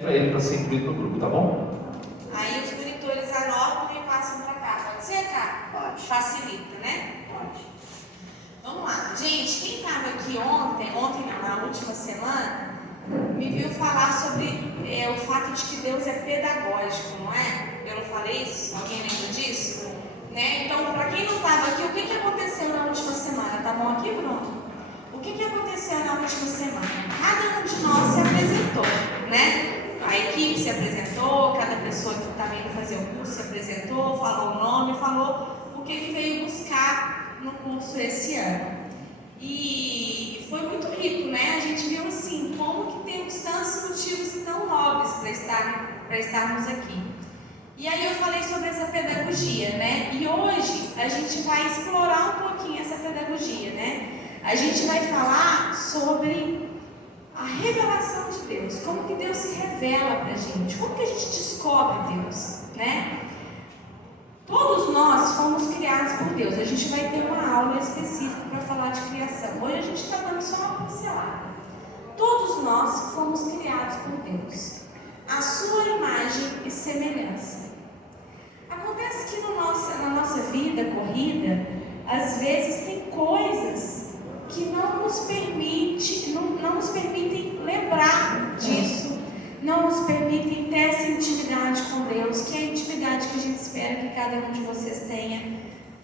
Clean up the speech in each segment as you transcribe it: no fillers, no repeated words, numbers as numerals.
para ele para ser incluído no grupo, tá bom? Aí os monitores anotam e passam para cá. Pode ser, cá? Pode. Facilita, né? Pode. Vamos lá. Gente, quem estava aqui ontem não, na última semana, me viu falar sobre o fato de que Deus é pedagógico, não é? Eu não falei isso? Alguém lembra disso? Né? Então, para quem não estava aqui, o que aconteceu na última semana? Tá bom aqui, Bruno? O que aconteceu na última semana? Cada um de nós se apresentou, né? A equipe se apresentou, cada pessoa que estava indo fazer o curso se apresentou, falou o nome, falou o que veio buscar no curso esse ano. E foi muito rico, né? A gente viu assim, como que temos tantos motivos tão nobres para estarmos aqui. E aí eu falei sobre essa pedagogia, né? E hoje a gente vai explorar um pouquinho essa pedagogia, né? A gente vai falar sobre a revelação de Deus, como que Deus se revela para a gente, como que a gente descobre Deus, né? Todos nós fomos criados por Deus. A gente vai ter uma aula específica para falar de criação. Hoje a gente está dando só uma pincelada. Todos nós fomos criados por Deus, a sua imagem e semelhança. Acontece que na nossa vida corrida, às vezes tem coisas que não nos permitem lembrar disso, não nos permitem ter essa intimidade com Deus, que é a intimidade que a gente espera que cada um de vocês tenha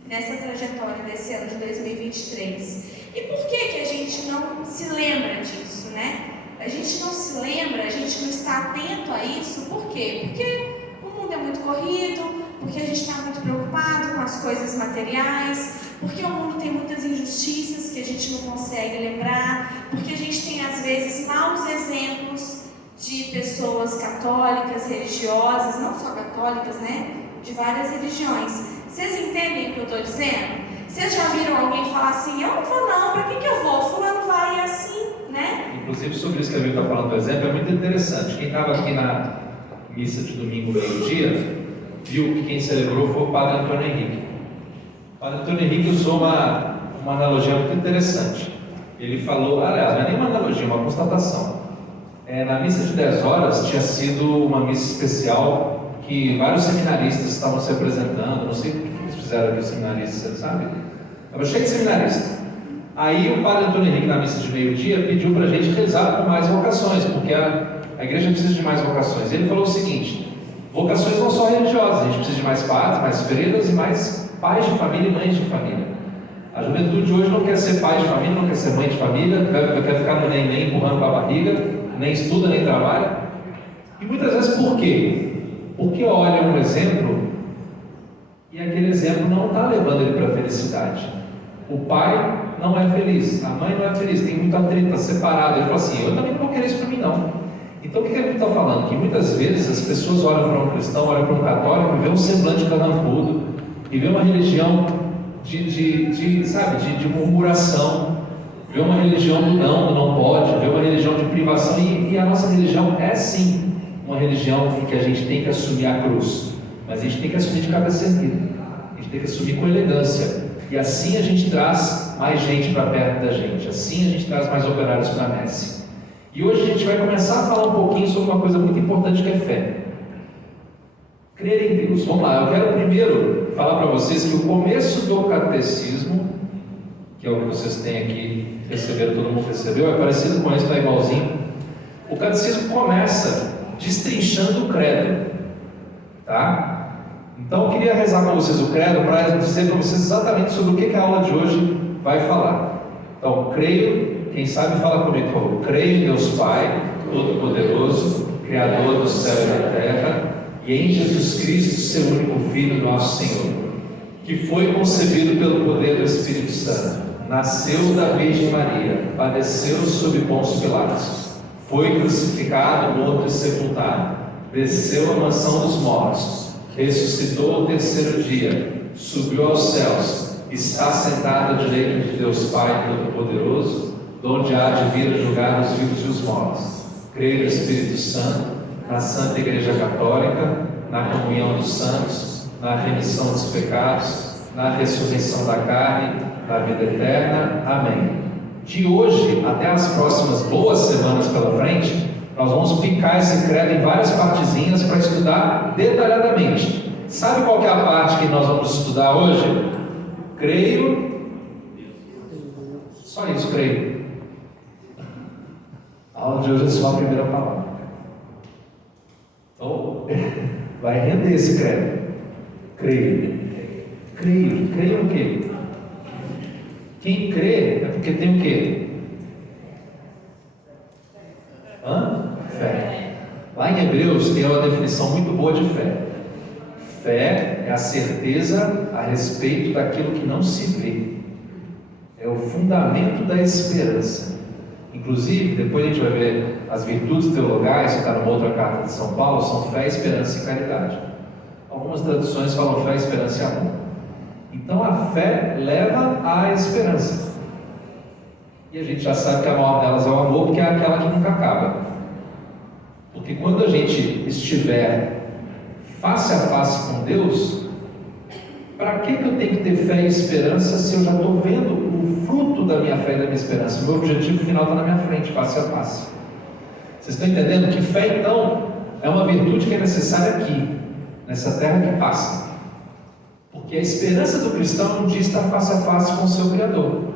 nessa trajetória desse ano de 2023. E por que a gente não se lembra disso, né? A gente não se lembra, a gente não está atento a isso, por quê? Porque o mundo é muito corrido, porque a gente está muito preocupado com as coisas materiais, porque o mundo tem muitas injustiças que a gente não consegue lembrar, porque a gente tem às vezes maus exemplos de pessoas católicas, religiosas, não só católicas, né? De várias religiões. Vocês entendem o que eu estou dizendo? Vocês já viram alguém falar assim, eu não vou não, para que eu vou? Fulano vai assim, né? Inclusive sobre isso que a gente está falando do exemplo é muito interessante. Quem estava aqui na missa de domingo, meio-dia, viu que quem celebrou foi o Padre Antônio Henrique. O Padre Antônio Henrique usou uma analogia muito interessante. Ele falou, aliás, não é nem uma analogia, uma constatação. Na missa de 10 horas tinha sido uma missa especial que vários seminaristas estavam se apresentando. Não sei o que eles fizeram aqui, os seminaristas, você sabe? Estava cheio de seminaristas. Aí o Padre Antônio Henrique, na missa de meio-dia, pediu para a gente rezar por mais vocações, porque a igreja precisa de mais vocações. Ele falou o seguinte: vocações não só religiosas, a gente precisa de mais padres, mais freiras e mais pais de família e mães de família. A juventude hoje não quer ser pai de família, não quer ser mãe de família, quer ficar no neném empurrando com a barriga, nem estuda, nem trabalha. E muitas vezes por quê? Porque olha um exemplo e aquele exemplo não está levando ele para a felicidade. O pai não é feliz, a mãe não é feliz, tem muito atrito, está separado. Ele fala assim, eu também não vou querer isso para mim não. Então o que ele está falando? Que muitas vezes as pessoas olham para um cristão, olham para um católico e vê um semblante carrancudo, e vê uma religião de murmuração, vê uma religião do não pode, vê uma religião de privação, e a nossa religião é sim uma religião em que a gente tem que assumir a cruz, mas a gente tem que assumir de cabeça erguida, a gente tem que assumir com elegância, e assim a gente traz mais gente para perto da gente, assim a gente traz mais operários para a messe. E hoje a gente vai começar a falar um pouquinho sobre uma coisa muito importante que é fé. Crer em Deus. Vamos lá, eu quero primeiro falar para vocês que o começo do catecismo, que é o que vocês têm aqui, receberam, todo mundo recebeu, é parecido com esse, está igualzinho. O catecismo começa destrinchando o credo, tá? Então eu queria rezar com vocês o credo para dizer para vocês exatamente sobre o que a aula de hoje vai falar. Então, creio, quem sabe fala comigo, por favor. Creio em Deus Pai, Todo-Poderoso, Criador do céu e da terra, e em Jesus Cristo, seu único Filho, nosso Senhor, que foi concebido pelo poder do Espírito Santo, nasceu da Virgem Maria, padeceu sob Pôncio Pilatos, foi crucificado, morto e sepultado, desceu à mansão dos mortos, ressuscitou ao terceiro dia, subiu aos céus, está sentado à direita de Deus Pai Todo-Poderoso, donde há de vir a julgar os vivos e os mortos. Creio no Espírito Santo, na Santa Igreja Católica, na comunhão dos santos, na remissão dos pecados, na ressurreição da carne, na vida eterna. Amém. De hoje até as próximas boas semanas pela frente, Nós vamos picar esse credo em várias partezinhas para estudar detalhadamente. Sabe qual que é a parte que nós vamos estudar hoje? Creio. Só isso, creio. A aula de hoje é só a primeira palavra. Então, vai render esse credo. Creio. Creio. Creio no quê? Quem crê é porque tem o quê? Fé. Lá em Hebreus tem uma definição muito boa de fé. Fé é a certeza a respeito daquilo que não se vê. É o fundamento da esperança. Inclusive, depois a gente vai ver as virtudes teologais, que está numa outra carta de São Paulo, são fé, esperança e caridade. Algumas traduções falam fé, esperança e amor. Então a fé leva à esperança. E a gente já sabe que a maior delas é o amor, porque é aquela que nunca acaba. Porque quando a gente estiver face a face com Deus, para que eu tenho que ter fé e esperança se eu já estou vendo o fruto da minha fé e da minha esperança? O meu objetivo final está na minha frente, face a face. Vocês estão entendendo que fé, então, é uma virtude que é necessária aqui, nessa terra que passa. Porque a esperança do cristão um dia está face a face com o seu Criador.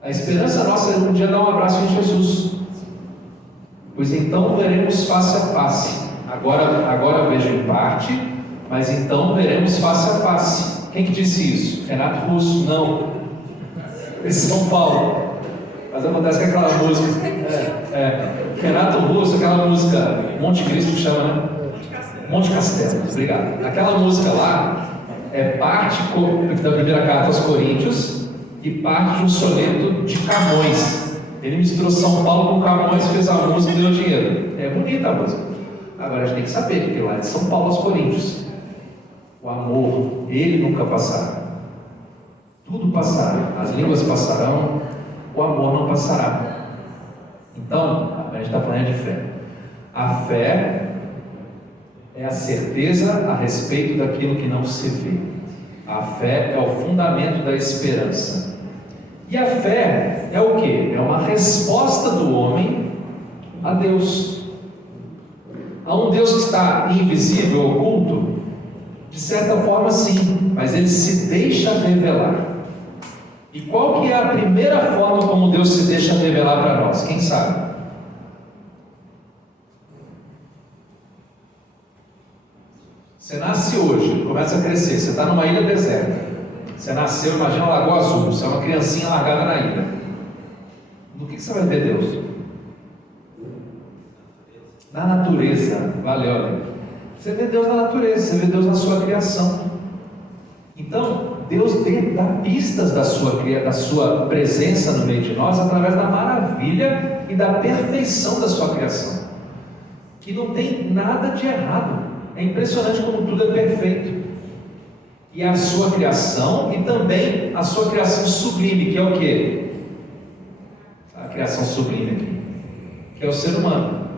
A esperança nossa é um dia dar um abraço em Jesus. Pois então veremos face a face. Agora vejo em parte, mas então veremos face a face. Quem que disse isso? Renato Russo? Não. Em São Paulo. Mas acontece que aquela música. Renato Russo, aquela música Monte Cristo que chama, né? Monte Castelo. Obrigado. Aquela música lá é parte da primeira carta aos Coríntios e parte de um soneto de Camões. Ele misturou São Paulo com Camões, fez a música e deu dinheiro. É bonita a música. Agora a gente tem que saber que lá é de São Paulo aos Coríntios. O amor, ele nunca passará. Tudo passará. As línguas passarão, o amor não passará. Então, a gente está falando de fé. A fé é a certeza a respeito daquilo que não se vê. A fé é o fundamento da esperança. E a fé é o quê? É uma resposta do homem a Deus. A um Deus que está invisível, oculto? De certa forma sim, mas ele se deixa revelar. E qual que é a primeira forma como Deus se deixa revelar para nós? Quem sabe? Você nasce hoje, começa a crescer, você está numa ilha deserta. Você nasceu, imagina a Lagoa Azul, você é uma criancinha largada na ilha. No que você vai ver Deus? Na natureza. Valeu, amigo. Você vê Deus na natureza, você vê Deus na sua criação. Então, Deus dá pistas da sua presença no meio de nós através da maravilha e da perfeição da sua criação. Que não tem nada de errado. É impressionante como tudo é perfeito. E a sua criação e também a sua criação sublime, que é o quê? A criação sublime aqui, que é o ser humano.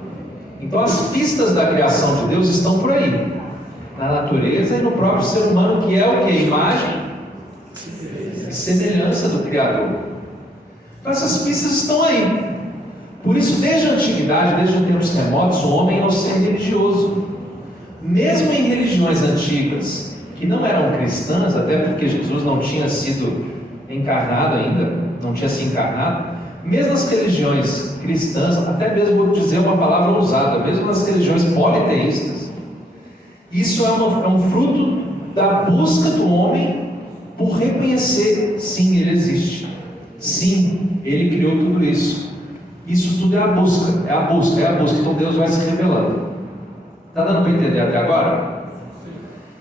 Então as pistas da criação de Deus estão por aí, na natureza e no próprio ser humano, que é o quê? Imagem e semelhança do Criador. Então essas pistas estão aí. Por isso, desde a antiguidade, desde os tempos remotos, o homem é um ser religioso. Mesmo em religiões antigas que não eram cristãs, até porque Jesus não tinha sido encarnado ainda, não tinha se encarnado, mesmo nas religiões cristãs, até mesmo vou dizer uma palavra ousada, mesmo nas religiões politeístas, isso é um fruto da busca do homem por reconhecer, sim, ele existe, sim, ele criou tudo isso. Isso tudo é a busca, então Deus vai se revelando. Está dando para entender até agora?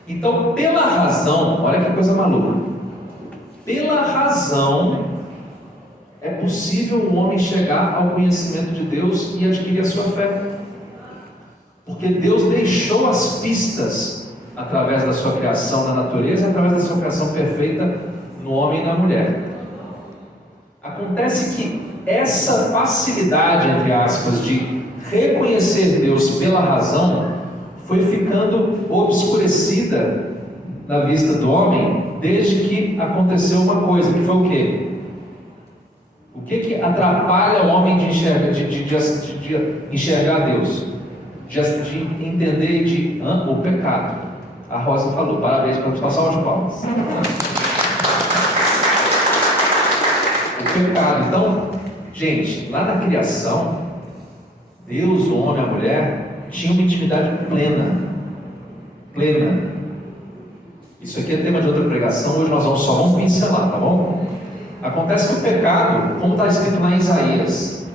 Então, pela razão, olha que coisa maluca, pela razão é possível o homem chegar ao conhecimento de Deus e adquirir a sua fé, porque Deus deixou as pistas através da sua criação na natureza e através da sua criação perfeita no homem e na mulher. Acontece que essa facilidade, entre aspas, de reconhecer Deus pela razão foi ficando obscurecida na vista do homem desde que aconteceu uma coisa, que foi o quê? O que atrapalha o homem de enxergar, de de enxergar Deus, de entender o pecado. A Rosa falou, parabéns, vamos passar salva de palmas. O pecado. Então, gente, lá na criação, Deus, o homem e a mulher tinham uma intimidade plena. Isso aqui é tema de outra pregação, hoje nós só vamos pincelar, tá bom? Acontece que o pecado, como está escrito lá em Isaías,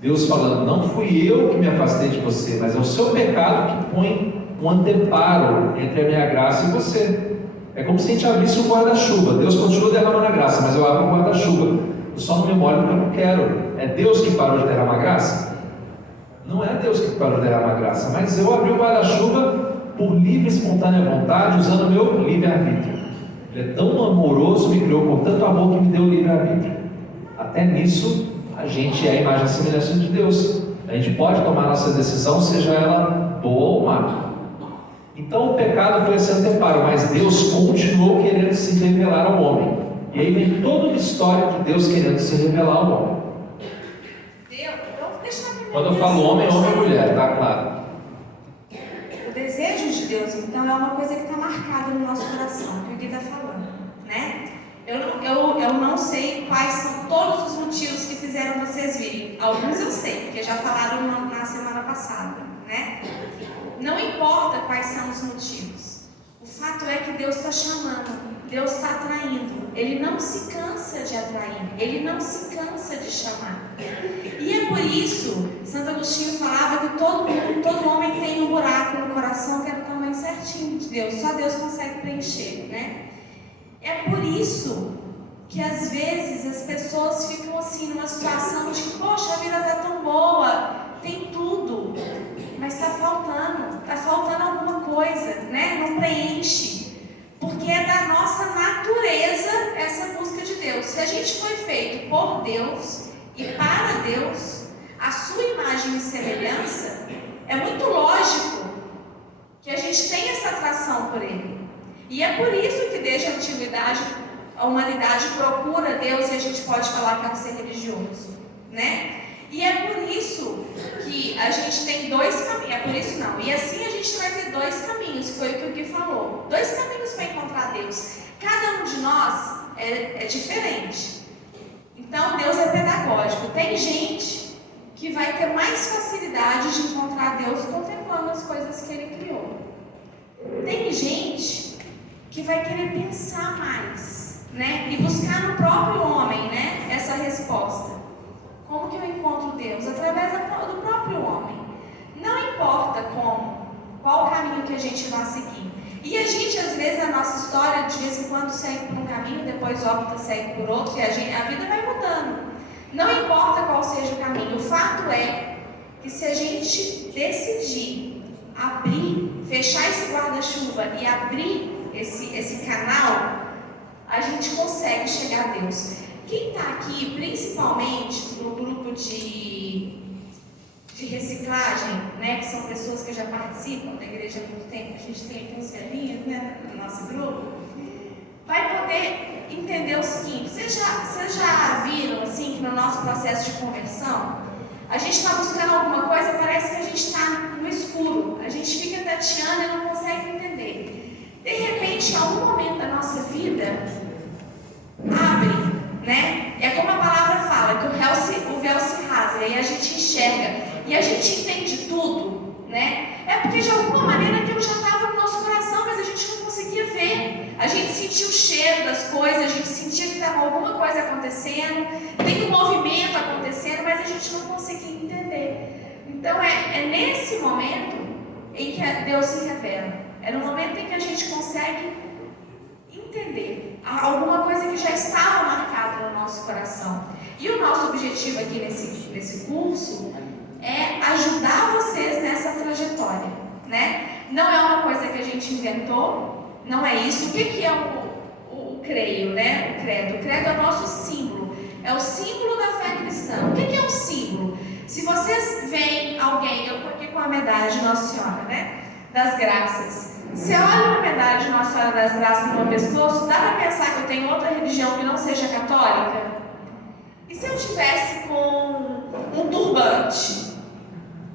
Deus falando, não fui eu que me afastei de você, mas é o seu pecado que põe um anteparo entre a minha graça e você. É como se a gente abrisse um guarda-chuva. Deus continua derramando a graça, mas eu abro um guarda-chuva. Eu só não me molho porque eu não quero. É Deus que parou de derramar graça? Não é Deus que parou de derramar graça, mas eu abri o guarda-chuva por livre e espontânea vontade, usando o meu livre-arbítrio. Ele é tão amoroso, me criou com tanto amor que me deu o livre-arbítrio. Até nisso, a gente é a imagem e semelhança de Deus. A gente pode tomar a nossa decisão, seja ela boa ou má. Então o pecado foi esse anteparo, mas Deus continuou querendo se revelar ao homem. E aí vem toda uma história de Deus querendo se revelar ao homem. Quando eu falo homem, homem e mulher, tá claro? O desejo de Deus, então, é uma coisa que está marcada no nosso coração, que o Gui está falando, né? Eu não sei quais são todos os motivos que fizeram vocês virem. Alguns eu sei, porque já falaram na semana passada, né? Não importa quais são os motivos. O fato é que Deus está chamando, Deus está atraindo. Ele não se cansa de atrair, Ele não se cansa de chamar. E é por isso, Santo Agostinho falava que todo homem tem um buraco no coração que é do tamanho certinho de Deus. Só Deus consegue preencher, né? É por isso que às vezes as pessoas ficam assim numa situação de que, poxa, a vida está tão boa, tem tudo, mas está faltando alguma coisa, né? Não preenche, porque é da nossa natureza essa busca de Deus. Se a gente foi feito por Deus e para Deus, a sua imagem e semelhança, é muito lógico que a gente tem essa atração por Ele. E é por isso que desde a antiguidade a humanidade procura Deus, e a gente pode falar que é um ser religioso, né? E é por isso que a gente tem dois caminhos, é por isso não, e assim a gente vai ter dois caminhos, que foi o que o Gui falou, dois caminhos para encontrar Deus. Cada um de nós é diferente. Então Deus é pedagógico. Tem gente que vai ter mais facilidade de encontrar Deus contemplando as coisas que Ele criou. Tem gente que vai querer pensar mais, né? E buscar no próprio homem, né? Essa resposta. Como que eu encontro Deus? Através do próprio homem. Não importa como, qual o caminho que a gente vai seguir. E a gente, às vezes, na nossa história, de vez em quando segue por um caminho, depois opta, segue por outro, e a vida vai mudando. Não importa qual seja o caminho, o fato é que se a gente decidir abrir, fechar esse guarda-chuva e abrir esse canal, a gente consegue chegar a Deus. Quem está aqui, principalmente no grupo de reciclagem, né, que são pessoas que já participam da igreja há muito tempo, a gente tem aqui uns velhinhos, né, no nosso grupo, vai poder entender o seguinte: vocês já viram, assim, que no nosso processo de conversão, a gente está buscando alguma coisa, parece que a gente está no escuro, a gente fica tateando e não consegue entender. De repente, em algum momento da nossa vida, abre, né? É como a palavra fala, que o véu se rasga e a gente enxerga e a gente entende tudo, né? É porque de alguma maneira aquilo já estava no nosso coração, mas a gente não conseguia ver. A gente sentia o cheiro das coisas, a gente sentia que estava alguma coisa acontecendo, tem um movimento acontecendo, mas a gente não conseguia entender. Então é nesse momento em que Deus se revela. É no momento em que a gente consegue entender alguma coisa que já estava marcada no nosso coração. E o nosso objetivo aqui nesse curso é ajudar vocês nessa trajetória, né? Não é uma coisa que a gente inventou, não é isso. O que é o creio, né? O credo. O credo é o nosso símbolo, é o símbolo da fé cristã. O que é um símbolo? Se vocês veem alguém, eu estou aqui com a medalha de Nossa Senhora, né? Das Graças. Você olha uma medalha de Nossa Senhora das Graças no meu pescoço, dá para pensar que eu tenho outra religião que não seja católica? E se eu tivesse com um turbante?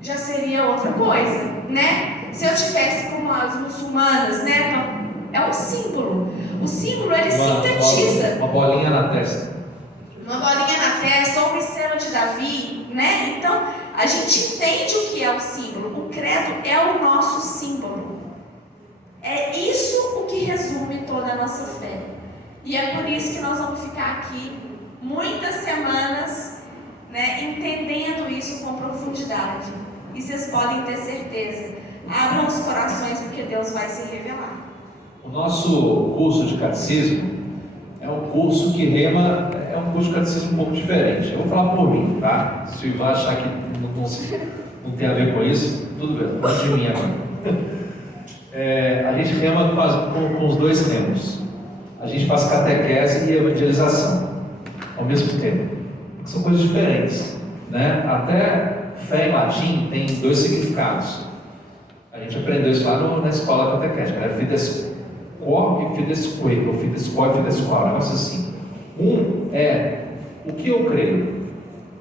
já seria outra coisa, né? Se eu tivesse como as muçulmanas, né? Então, é um símbolo. O símbolo, ele sintetiza. Uma bolinha na testa. Uma bolinha na testa, ou uma estrela de Davi, né? Então, a gente entende o que é o símbolo. O credo é o nosso símbolo. É isso o que resume toda a nossa fé. E é por isso que nós vamos ficar aqui muitas semanas, né, entendendo isso com profundidade. E vocês podem ter certeza. Abram os corações, porque Deus vai se revelar. O nosso curso de catecismo é um curso que rema, é um curso de catecismo um pouco diferente. Eu vou falar por mim, tá? Se o Ivan achar que não tem a ver com isso, tudo bem, fala de mim agora. A gente rema com os dois remos. A gente faz catequese e evangelização ao mesmo tempo. São coisas diferentes, né? Até fé em latim tem dois significados. A gente aprendeu isso lá na escola catequética, né? Fides quo e fides que, ou fides quo e fides quo, um negócio assim. Um é o que eu creio,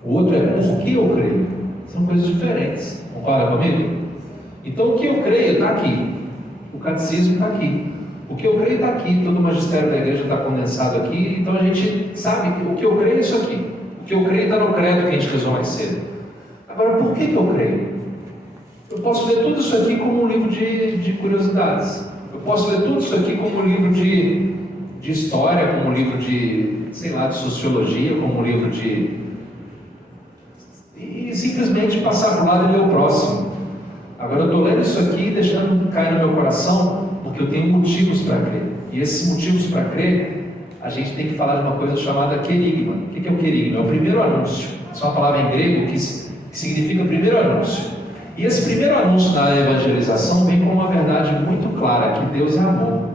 o outro é por que eu creio. São coisas diferentes. Concorda comigo? Então o que eu creio está aqui, o catecismo está aqui. O que eu creio está aqui, todo o magistério da igreja está condensado aqui, então a gente sabe que o que eu creio é isso aqui. O que eu creio está no credo que a gente rezou mais cedo. Agora, por que eu creio? Eu posso ler tudo isso aqui como um livro de curiosidades. Eu posso ler tudo isso aqui como um livro de história, como um livro de, sei lá, de sociologia, como um livro e simplesmente passar para o lado e ler o próximo. Agora eu estou lendo isso aqui e deixando cair no meu coração, porque eu tenho motivos para crer. E esses motivos para crer, a gente tem que falar de uma coisa chamada querigma. O que é o querigma? É o primeiro anúncio. Essa é uma palavra em grego que significa primeiro anúncio. E esse primeiro anúncio na evangelização vem com uma verdade muito clara, que Deus é amor.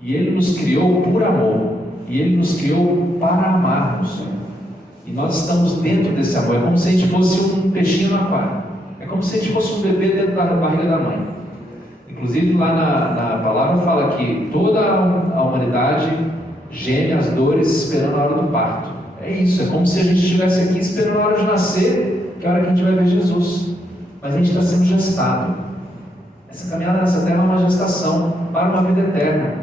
E Ele nos criou por amor. E Ele nos criou para amarmos. E nós estamos dentro desse amor. É como se a gente fosse um peixinho no aquário. É como se a gente fosse um bebê dentro da barriga da mãe. Inclusive lá na palavra fala que toda a humanidade geme as dores esperando a hora do parto. É isso, é como se a gente estivesse aqui esperando a hora de nascer, que é a hora que a gente vai ver Jesus. Mas a gente está sendo gestado. Essa caminhada nessa terra é uma gestação para uma vida eterna.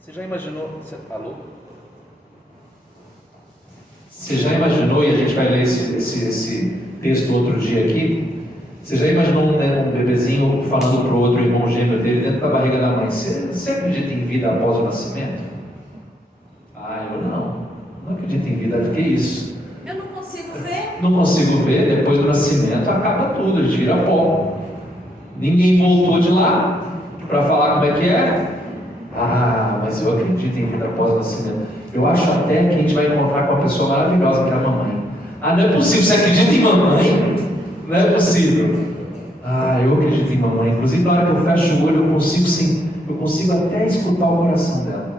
Você já imaginou? Você falou? Você já imaginou, e a gente vai ler esse texto outro dia aqui, você já imaginou um bebezinho falando para o outro irmão gêmeo dele dentro da barriga da mãe: você acredita em vida após o nascimento? Eu não acredito em vida. Que isso? Eu não consigo ver. Não consigo ver. Depois do nascimento acaba tudo, a gente vira pó. Ninguém voltou de lá para falar como é que é. Mas eu acredito em vida após o nascimento. Eu acho até que a gente vai encontrar com uma pessoa maravilhosa, que é a mamãe. Não é possível, você acredita em mamãe? Não é possível. Eu acredito em mamãe. Inclusive, na hora que eu fecho o olho, eu consigo até escutar o coração dela.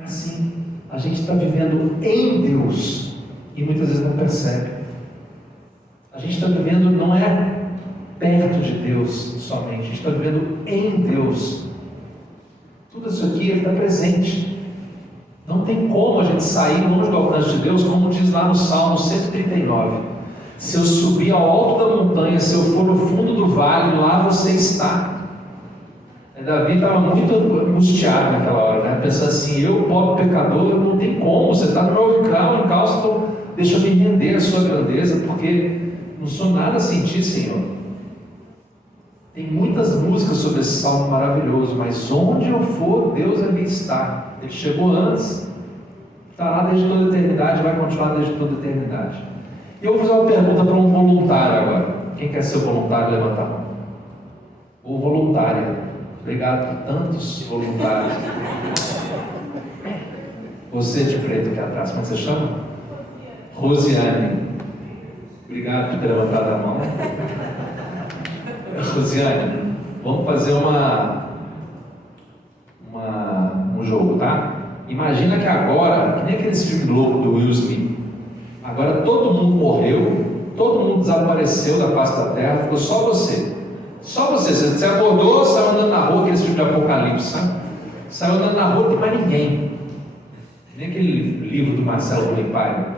É assim. A gente está vivendo em Deus e muitas vezes não percebe. A gente está vivendo, não é perto de Deus somente, a gente está vivendo em Deus. Tudo isso aqui está presente. Não tem como a gente sair longe do alcance de Deus, como diz lá no Salmo 139. Se eu subir ao alto da montanha, se eu for no fundo do vale, lá você está. Davi estava muito angustiado naquela hora, né? Pensando assim: eu, pobre pecador, eu não tenho como, você está no meu encalço, então deixa eu me render à sua grandeza, porque não sou nada sem ti, Senhor. Tem muitas músicas sobre esse salmo maravilhoso, mas onde eu for, Deus ali está. Ele chegou antes, está lá desde toda a eternidade, vai continuar desde toda a eternidade. E eu vou fazer uma pergunta para um voluntário agora. Quem quer ser voluntário, levanta a mão. Ou voluntária. Obrigado por tantos voluntários. Você de preto aqui atrás, como você chama? Rosiane. Obrigado por ter levantado a mão. Rosiane, vamos fazer um jogo, tá? Imagina que agora, que nem aqueles filmes loucos do Will Smith, agora todo mundo morreu, todo mundo desapareceu da face da terra, ficou só você. Só você acordou, saiu andando na rua, aqueles filmes de Apocalipse, sabe? Saiu andando na rua, não tem mais ninguém. Nem aquele livro do Marcelo Boipai.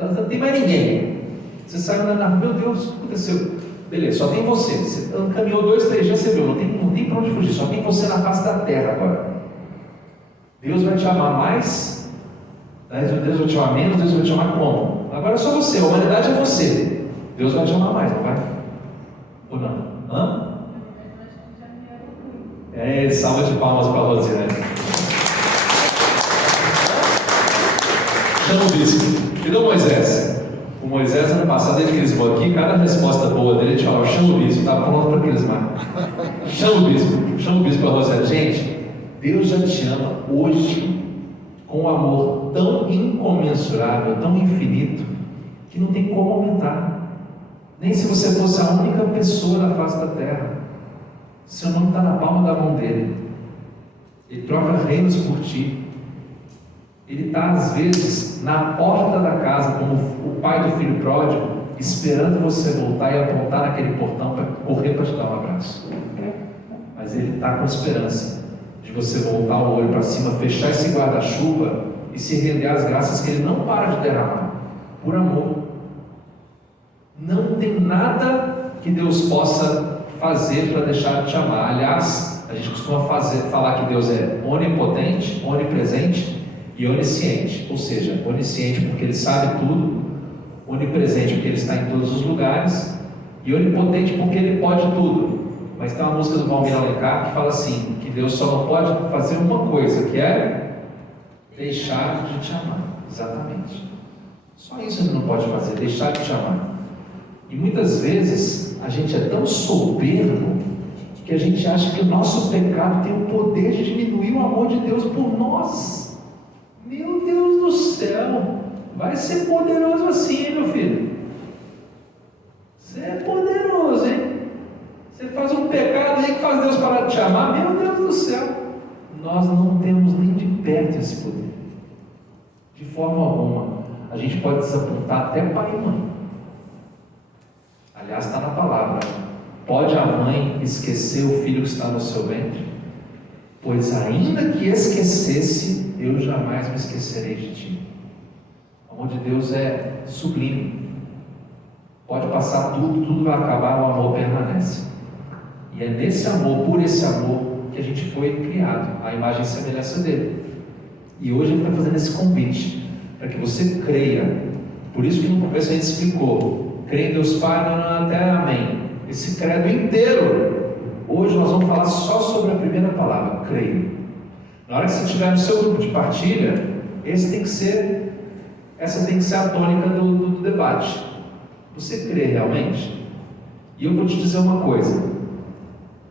Não tem mais ninguém. Você saiu na rua, meu Deus, o que aconteceu? Beleza, só tem você. Você caminhou 2, 3 dias, você viu, não tem para onde fugir, só tem você na face da terra agora. Deus vai te amar mais, Deus vai te amar menos, Deus vai te amar como? Agora é só você, a humanidade é você. Deus vai te amar mais, não vai? Ou não? Hã? Salva de palmas para a Rosiane. Chama o bispo. Cadê o Moisés? O Moisés, ano passado, ele crismou aqui, cada resposta boa dele, ele falava, chama o bispo, está pronto para crismar. Chama o bispo para a Rosiane. Gente, Deus já te ama hoje com um amor tão incomensurável, tão infinito, que não tem como aumentar. Nem se você fosse a única pessoa na face da terra. Seu nome está na palma da mão dele. Ele troca reinos por ti. Ele está às vezes na porta da casa, como o pai do filho pródigo, esperando você voltar e apontar naquele portão para correr para te dar um abraço. Mas ele está com esperança de você voltar o olho para cima, fechar esse guarda-chuva e se render às graças que ele não para de derramar, por amor. Não tem nada que Deus possa fazer para deixar de te amar. Aliás, a gente costuma falar que Deus é onipotente, onipresente e onisciente. Ou seja, onisciente porque Ele sabe tudo, onipresente porque Ele está em todos os lugares, e onipotente porque Ele pode tudo. Mas tem uma música do Valmir Alencar que fala assim, que Deus só não pode fazer uma coisa, que é deixar de te amar. Exatamente. Só isso Ele não pode fazer, deixar de te amar. E muitas vezes a gente é tão soberbo que a gente acha que o nosso pecado tem o poder de diminuir o amor de Deus por nós. Meu Deus do céu, vai ser poderoso assim, hein, meu filho? Você é poderoso, hein? Você faz um pecado aí que faz Deus parar de te amar, meu Deus do céu. Nós não temos nem de perto esse poder. De forma alguma. A gente pode desapontar até pai e mãe. Aliás, está na palavra. Pode a mãe esquecer o filho que está no seu ventre? Pois ainda que esquecesse, eu jamais me esquecerei de ti. O amor de Deus é sublime. Pode passar tudo vai acabar, o amor permanece. E é nesse amor, por esse amor, que a gente foi criado, a imagem e semelhança dele. E hoje ele está fazendo esse convite, para que você creia. Por isso que no começo a gente explicou, creia em Deus Pai, não, até amém. Esse credo inteiro, hoje nós vamos falar só sobre a primeira palavra, creio. Na hora que você estiver no seu grupo de partilha, essa tem que ser a tônica do debate. Você crê realmente? E eu vou te dizer uma coisa,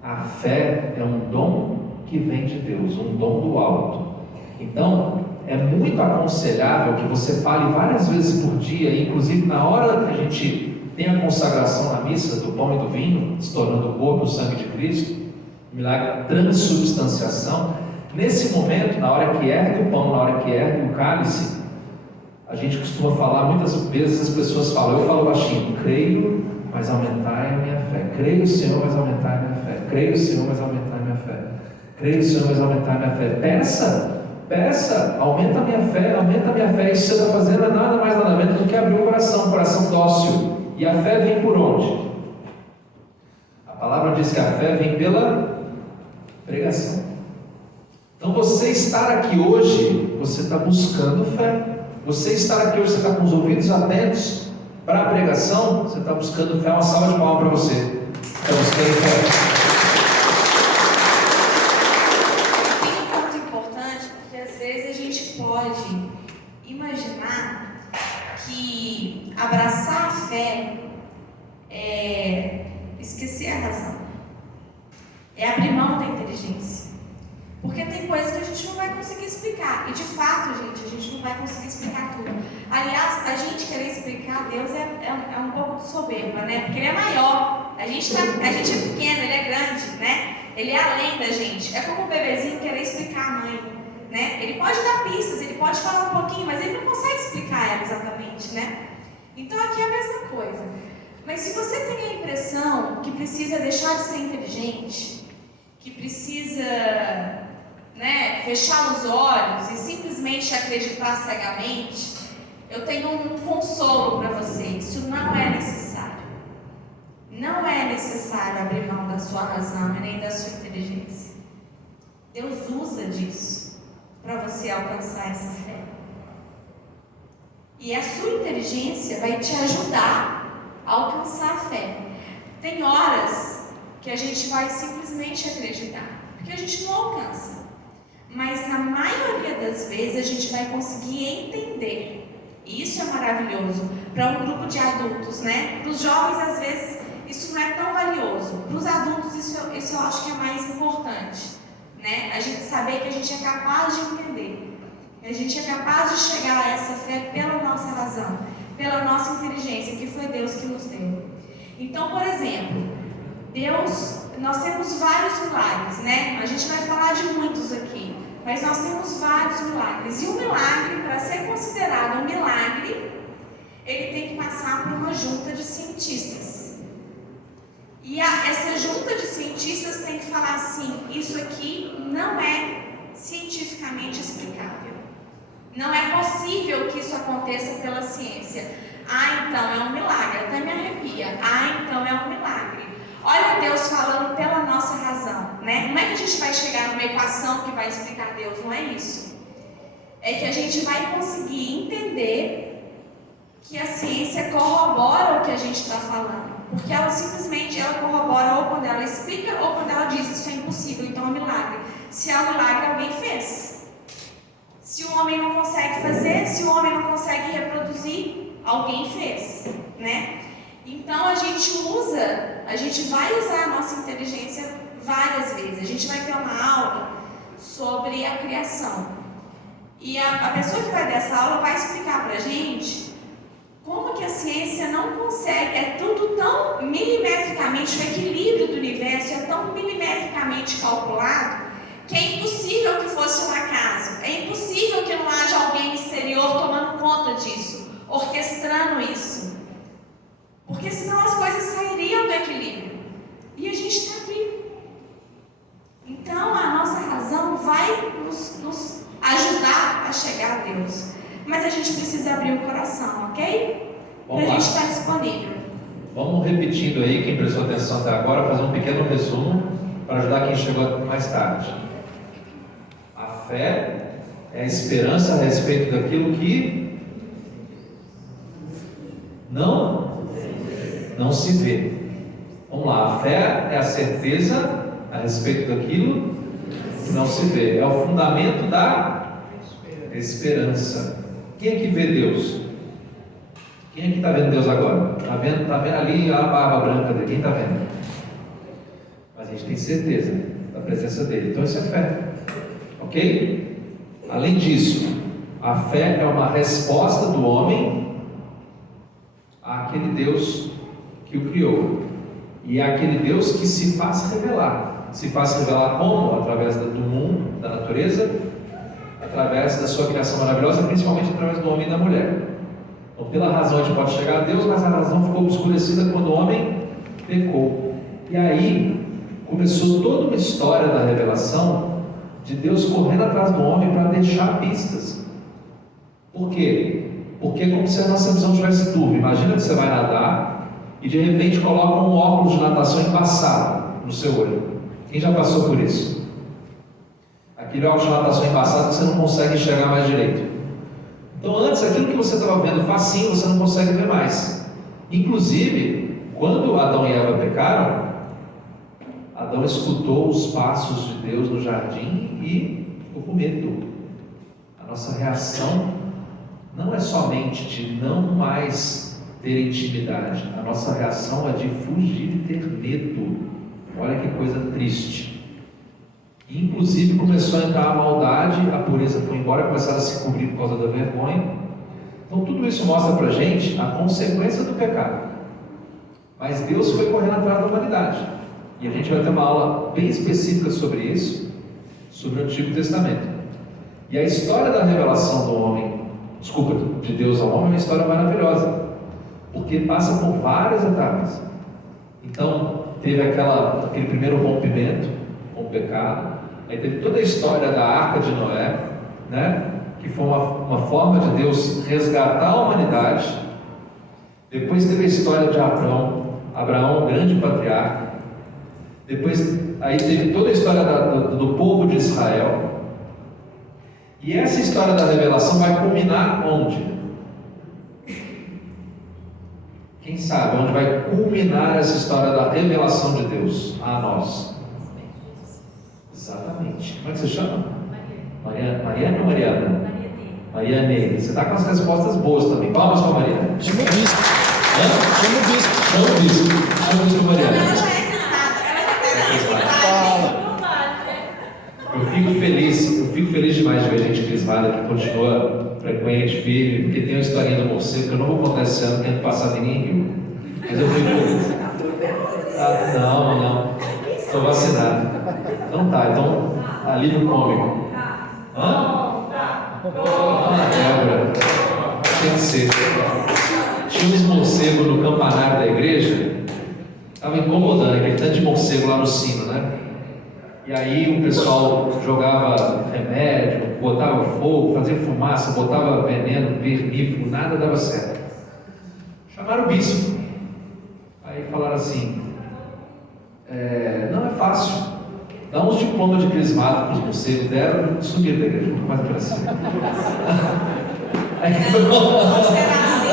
a fé é um dom que vem de Deus, um dom do alto. Então, é muito aconselhável que você fale várias vezes por dia, inclusive na hora que a gente tem a consagração na missa do pão e do vinho, se tornando o corpo e o sangue de Cristo, milagre da transubstanciação. Nesse momento, na hora que ergue o pão, na hora que ergue o cálice, a gente costuma falar, muitas vezes as pessoas falam, eu falo baixinho, creio, mas aumentai a minha fé. Creio, Senhor, mas aumentai a minha fé. Creio, Senhor, mas aumentai a minha fé. Creio, Senhor, mas aumentai a minha fé. Peça, aumenta a minha fé, aumenta a minha fé. Isso que você está fazendo é nada mais nada menos do que abrir o coração dócil. E a fé vem por onde? A palavra diz que a fé vem pela pregação. Então você estar aqui hoje, você está buscando fé. Você estar aqui hoje, você está com os ouvidos atentos para a pregação, você está buscando fé. Uma salva de palmas para você. Está buscando fé. Pode imaginar que abraçar a fé é esquecer a razão, é abrir mão da inteligência, porque tem coisas que a gente não vai conseguir explicar, e de fato, gente, a gente não vai conseguir explicar tudo. Aliás, a gente querer explicar Deus é um pouco de soberba, né? Porque Ele é maior, a gente é pequeno, Ele é grande, né? Ele é além da gente. É como um bebezinho querer explicar a mãe. Né? Ele pode dar pistas, ele pode falar um pouquinho, mas ele não consegue explicar ela exatamente, né? Então aqui é a mesma coisa. Mas se você tem a impressão que precisa deixar de ser inteligente, que precisa, né, fechar os olhos e simplesmente acreditar cegamente, eu tenho um consolo para você: isso não é necessário. Não é necessário abrir mão da sua razão e nem da sua inteligência. Deus usa disso para você alcançar essa fé. E a sua inteligência vai te ajudar a alcançar a fé. Tem horas que a gente vai simplesmente acreditar, porque a gente não alcança. Mas na maioria das vezes a gente vai conseguir entender. E isso é maravilhoso para um grupo de adultos, né? Para os jovens, às vezes, isso não é tão valioso. Para os adultos, isso eu acho que é mais importante, né? A gente saber que a gente é capaz de entender. A gente é capaz de chegar a essa fé pela nossa razão, pela nossa inteligência, que foi Deus que nos deu. Então, por exemplo, nós temos vários milagres, né? A gente vai falar de muitos aqui, mas nós temos vários milagres. E o milagre, para ser considerado um milagre, ele tem que passar por uma junta de cientistas. E essa junta de cientistas tem que falar assim: isso aqui não é cientificamente explicável. Não é possível que isso aconteça pela ciência. Então é um milagre, até me arrepia. Então é um milagre. Olha Deus falando pela nossa razão, né? Não é que a gente vai chegar numa equação que vai explicar Deus, não é isso. É que a gente vai conseguir entender que a ciência corrobora o que a gente está falando. Porque ela simplesmente corrobora ou quando ela explica ou quando ela diz isso é impossível, então é um milagre. Se é um milagre, alguém fez. Se o homem não consegue fazer, se o homem não consegue reproduzir, alguém fez, né? Então a gente vai usar a nossa inteligência várias vezes. A gente vai ter uma aula sobre a criação. E a pessoa que vai dar essa aula vai explicar pra gente como que a ciência não consegue, é tudo tão milimetricamente, o equilíbrio do universo é tão milimetricamente calculado, que é impossível que fosse um acaso, é impossível que não haja alguém exterior tomando conta disso, orquestrando isso, porque senão as coisas sairiam do equilíbrio, e a gente está aqui. Então a nossa razão vai nos ajudar a chegar a Deus, mas a gente precisa abrir o coração, ok? Para a gente estar disponível. Vamos repetindo aí, quem prestou atenção até agora, fazer um pequeno resumo para ajudar quem chegou mais tarde. A fé é a esperança a respeito daquilo que não se vê. Vamos lá, a fé é a certeza a respeito daquilo que não se vê. É o fundamento da esperança. Quem é que vê Deus? Quem é que está vendo Deus agora? Está vendo ali a barba branca dele? Quem está vendo? Mas a gente tem certeza da presença dele. Então isso é fé. Ok? Além disso, a fé é uma resposta do homem àquele Deus que o criou. E é aquele Deus que se faz revelar. Se faz revelar como? Através do mundo, da natureza, através da sua criação maravilhosa, principalmente através do homem e da mulher. Então, pela razão a gente pode chegar a Deus, mas a razão ficou obscurecida quando o homem pecou. E aí começou toda uma história da revelação de Deus correndo atrás do homem para deixar pistas. Por quê? Porque é como se a nossa visão tivesse turva. Imagina que você vai nadar e de repente coloca um óculos de natação embaçado no seu olho. Quem já passou por isso? Aquele óculos de natação embaçado que você não consegue enxergar mais direito. Então antes, aquilo que você estava vendo facinho, você não consegue ver mais. Inclusive, quando Adão e Eva pecaram, Adão escutou os passos de Deus no jardim e ficou com medo. A nossa reação não é somente de não mais ter intimidade, a nossa reação é de fugir e ter medo. Olha que coisa triste. Inclusive começou a entrar a maldade, a pureza foi embora, começaram a se cobrir por causa da vergonha. Então tudo isso mostra pra gente a consequência do pecado. Mas Deus foi correndo atrás da humanidade. E a gente vai ter uma aula bem específica sobre isso, sobre o Antigo Testamento. E a história da revelação do homem, de Deus ao homem, é uma história maravilhosa, porque passa por várias etapas. Então teve aquele primeiro rompimento com o pecado. Aí teve toda a história da Arca de Noé, né? que foi uma forma de Deus resgatar a humanidade. Depois teve a história de Abraão, um grande patriarca. Depois aí teve toda a história do povo de Israel. E essa história da revelação vai culminar onde? Quem sabe onde vai culminar essa história da revelação de Deus a nós? Exatamente. Como é que você chama? Mariana ou Mariana? Mariane. Você está com as respostas boas também. Palmas para Mariana. Chama o bispo. Chama o bispo. Chama o bispo Mariana. Ela já é crismada. Eu fico feliz demais de ver gente crismada que continua frequente, firme, porque tem uma historinha do morcego que eu não vou contar esse ano, que ano passado ninguém riu. Mas eu fico feliz. Não. Estou vacinado. Então tá, alívio cômico. Débora. Tem que ser. Tinha uns morcegos no campanário da igreja, estava incomodando aquele tanto de morcego lá no sino, né? E aí o pessoal jogava remédio, botava fogo, fazia fumaça, botava veneno, vermífugo, nada dava certo. Chamaram o bispo. Aí falaram assim, não é fácil, dá uns diplomas de crismado para os morcegos, deram e subiram da igreja, nunca mais apareceu. Não será assim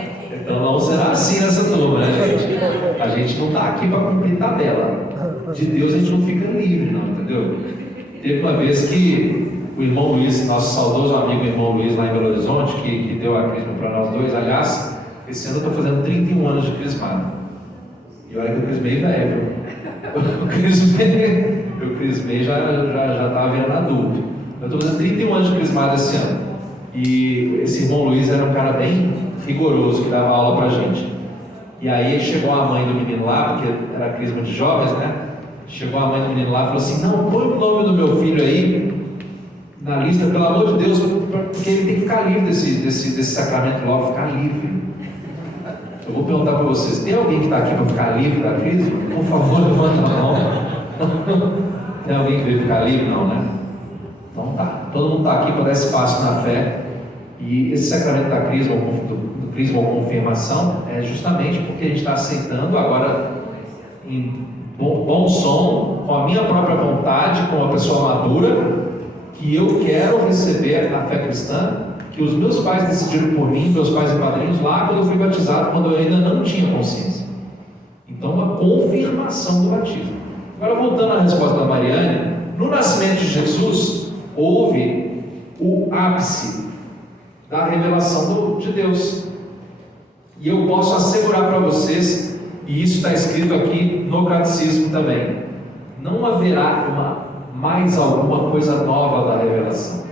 aqui. Então não será assim nessa turma, né, gente? A gente não está aqui para cumprir tabela. De Deus a gente não fica livre, não, entendeu? Teve uma vez que o irmão Luiz, nosso saudoso amigo irmão Luiz lá em Belo Horizonte, que deu a crisma para nós dois, aliás, esse ano eu estou fazendo 31 anos de crismado. E olha que eu crismei velho. Eu crismei já estava virando adulto. Eu estou fazendo 31 anos de crismado esse ano. E esse irmão Luiz era um cara bem rigoroso, que dava aula pra gente. E aí chegou a mãe do menino lá, porque era crisma de jovens, né? Chegou a mãe do menino lá e falou assim: não, põe o nome do meu filho aí na lista, pelo amor de Deus, porque ele tem que ficar livre desse sacramento logo, ficar livre. Eu vou perguntar para vocês: tem alguém que está aqui para ficar livre da crisma? Por favor, levanta a mão. Tem alguém que veio ficar livre? Não, né? Então tá, todo mundo está aqui para dar espaço na fé. E esse sacramento da crisma, do crisma ou confirmação, é justamente porque a gente está aceitando agora em bom som, com a minha própria vontade, como uma pessoa madura, que eu quero receber a fé cristã, que os meus pais decidiram por mim, meus pais e padrinhos, lá quando eu fui batizado, quando eu ainda não tinha consciência. Então, uma confirmação do batismo. Agora, voltando à resposta da Mariane, no nascimento de Jesus, houve o ápice da revelação de Deus. E eu posso assegurar para vocês, e isso está escrito aqui no catecismo também, não haverá mais alguma coisa nova da revelação.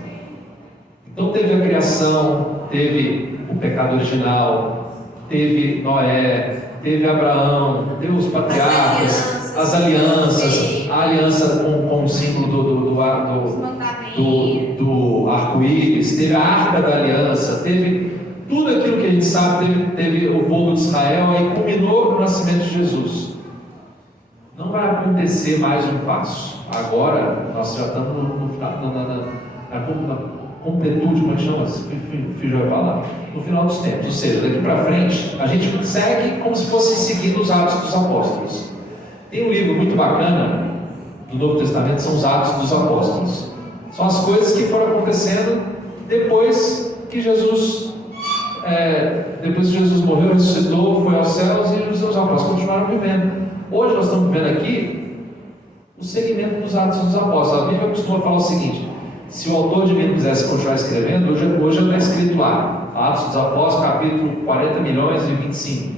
Então teve a criação, teve o pecado original, teve Noé, teve Abraão, teve os patriarcas, as alianças, a aliança com o símbolo do arco-íris, teve a arca da aliança, teve tudo aquilo que a gente sabe, teve o povo de Israel, aí culminou no nascimento de Jesus. Não vai acontecer mais um passo. Agora nós já estamos na completude, como é que chama? Fugiu a palavra. No final dos tempos, ou seja, daqui para frente a gente segue como se fosse seguindo os Atos dos Apóstolos. Tem um livro muito bacana do Novo Testamento, são os Atos dos Apóstolos. São as coisas que foram acontecendo depois que Jesus morreu, ressuscitou, foi aos céus e os seus apóstolos continuaram vivendo. Hoje nós estamos vivendo aqui o segmento dos Atos dos Apóstolos. A Bíblia costuma falar o seguinte: se o autor divino quisesse continuar escrevendo, hoje já está escrito lá, Atos dos Apóstolos, capítulo 40 milhões e 25.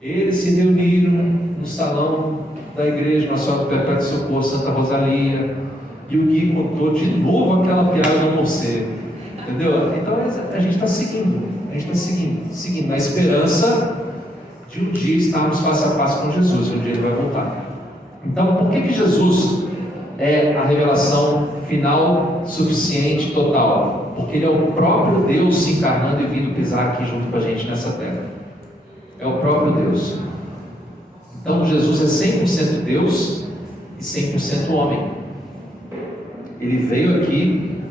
Eles se reuniram no salão da igreja, na Senhora do Perpétuo Socorro, Santa Rosalia, e o Gui contou de novo aquela piada do morcego, entendeu? Então a gente está seguindo, na esperança de um dia estarmos face a face com Jesus, um dia ele vai voltar. Então, por que Jesus é a revelação final, suficiente, total? Porque ele é o próprio Deus se encarnando e vindo pisar aqui junto com a gente nessa terra. É o próprio Deus. Então Jesus é 100% Deus e 100% homem. Ele veio aqui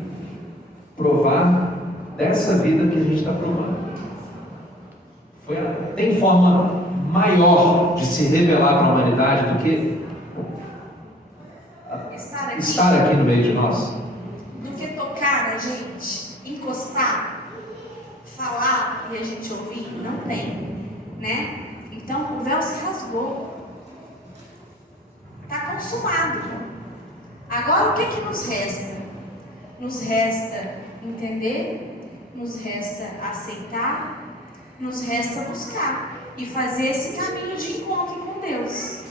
provar dessa vida que a gente está provando. Tem forma maior de se revelar para a humanidade do que estar aqui no meio de nós? Do que tocar na gente, encostar, falar e a gente ouvir? Não tem, né? Então o véu se rasgou, está consumado. Agora o que nos resta? Nos resta entender, nos resta aceitar, nos resta buscar e fazer esse caminho de encontro com Deus.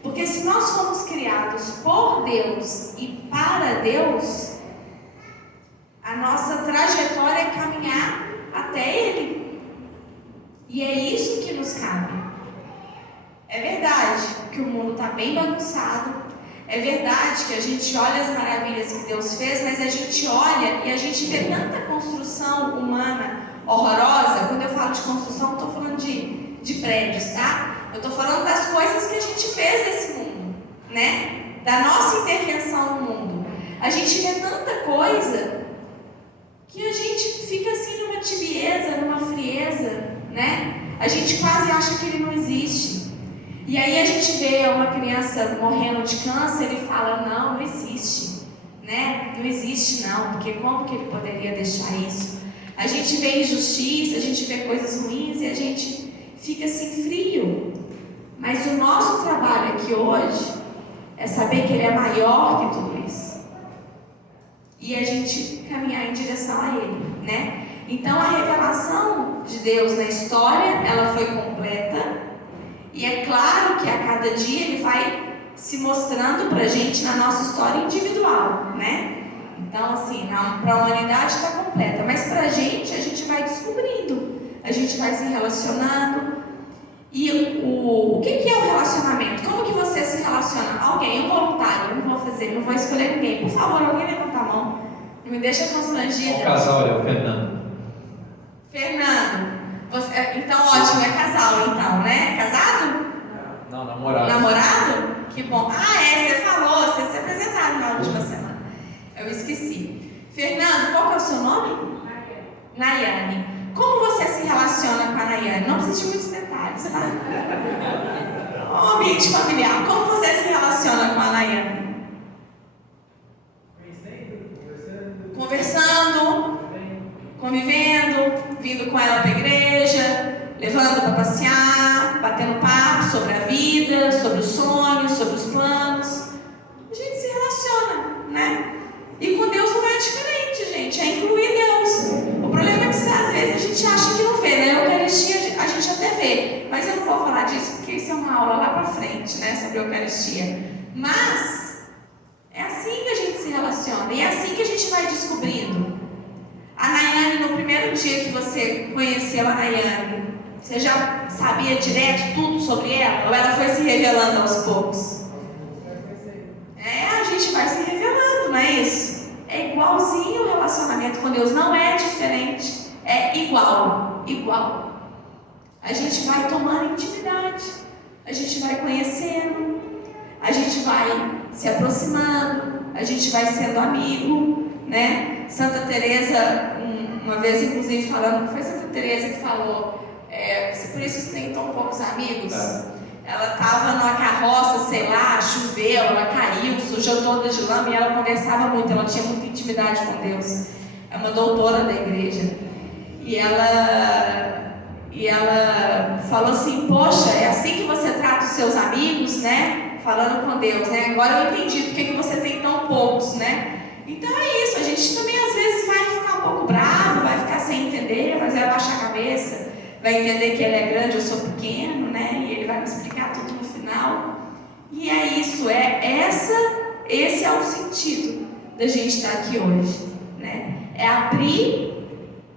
Porque se nós fomos criados por Deus e para Deus, a nossa trajetória é caminhar até Ele. E é isso que nos cabe. É verdade que o mundo está bem bagunçado. É verdade que a gente olha as maravilhas que Deus fez, mas a gente olha e a gente vê tanta construção humana horrorosa. Quando eu falo de construção, não estou falando de prédios, tá? Eu estou falando das coisas que a gente fez nesse mundo, né? Da nossa intervenção no mundo. A gente vê tanta coisa que a gente fica assim numa tibieza, numa frieza, né? A gente quase acha que ele não existe. E aí a gente vê uma criança morrendo de câncer e fala, não existe, né? Não existe não, porque como que ele poderia deixar isso? A gente vê injustiça, a gente vê coisas ruins e a gente fica assim frio. Mas o nosso trabalho aqui hoje é saber que Ele é maior que tudo isso. E a gente caminhar em direção a Ele, né? Então a revelação de Deus na história, ela foi completa. E é claro que a cada dia Ele vai se mostrando pra gente na nossa história individual, né? Então assim, para a humanidade está completa. Mas pra gente, a gente vai descobrindo. A gente vai se relacionando. E o que é o relacionamento? Como que você se relaciona? Alguém, um voluntário, não vou escolher ninguém. Por favor, alguém levanta a mão. Não me deixa constrangida. O casal é o Fernando. Fernando. Então, ótimo, é casal então, né? Casado? Não, namorado. Namorado? Que bom. Você falou, vocês se apresentaram na última semana. Eu esqueci. Fernando, qual que é o seu nome? Nayane. Como você se relaciona com a Nayane? Não precisa de muitos detalhes, tá? O ambiente familiar. Como você se relaciona com a Nayane? Conversando, convivendo, vindo com ela para a igreja, levando para passear, batendo papo sobre a vida, sobre os sonhos, sobre os planos. A gente se relaciona, né? E com Deus não é diferente, gente. É incluir Deus. O problema é que às vezes a gente acha que não vê, né? A Eucaristia a gente até vê. Mas eu não vou falar disso porque isso é uma aula lá pra frente, né? Sobre a Eucaristia. Mas é assim que a gente se relaciona. E é assim que a gente vai descobrindo. A Nayane, no primeiro dia que você conheceu a Nayane, você já sabia direto tudo sobre ela? Ou ela foi se revelando aos poucos? A gente vai se revelando, não é isso? É igualzinho o relacionamento com Deus, não é diferente, é igual. A gente vai tomando intimidade, a gente vai conhecendo, a gente vai se aproximando, a gente vai sendo amigo, né? Santa Teresa, uma vez inclusive falando, foi Santa Teresa que falou, por isso que tem tão poucos amigos. Ela estava numa carroça, sei lá, choveu, ela caiu, sujou toda de lama e ela conversava muito, ela tinha muita intimidade com Deus. É uma doutora da igreja. E ela falou assim, poxa, é assim que você trata os seus amigos, né? Falando com Deus, né? Agora eu entendi porque que você tem tão poucos, né? Então é isso, a gente também às vezes vai ficar um pouco bravo, vai ficar sem entender, mas vai baixar a cabeça, vai entender que ele é grande, eu sou pequeno, né? E ele vai me explicar tudo no final. E é isso, esse é o sentido da gente estar aqui hoje, né? É abrir